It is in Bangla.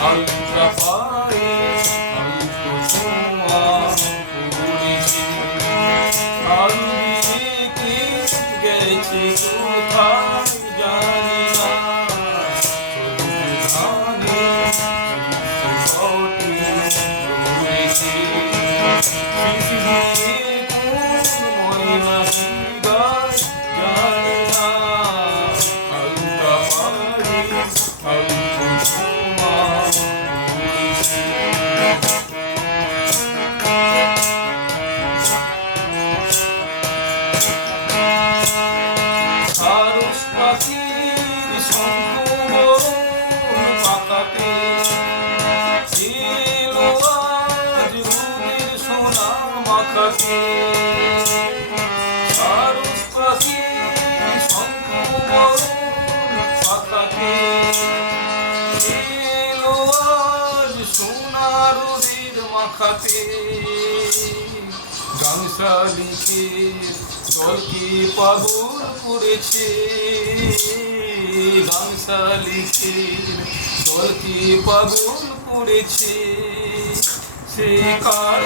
হালকা পায়ে হালকা ছোঁয়া উড়েছে। আলু দিয়ে গেছে কোথায় জানি না, ধানে ঘটে উড়েছে। শিশিরে কোন ময়না শিবায় জানি না, হালকা পায়ে হালকা ছোঁয়া উড়েছে। সারস পাখির শঙ্খ বরণ পাতাতে এলো আজ রোদের সোনা মাখাতে। সারস পাখির শঙ্খ বরণ পাতাতে এলো আজ সোনা রোদের মাখাতে। গামছা লিখে দলকে পাগল করেছে, গামছা লিখে দলকে পাগল করেছে। সেই কার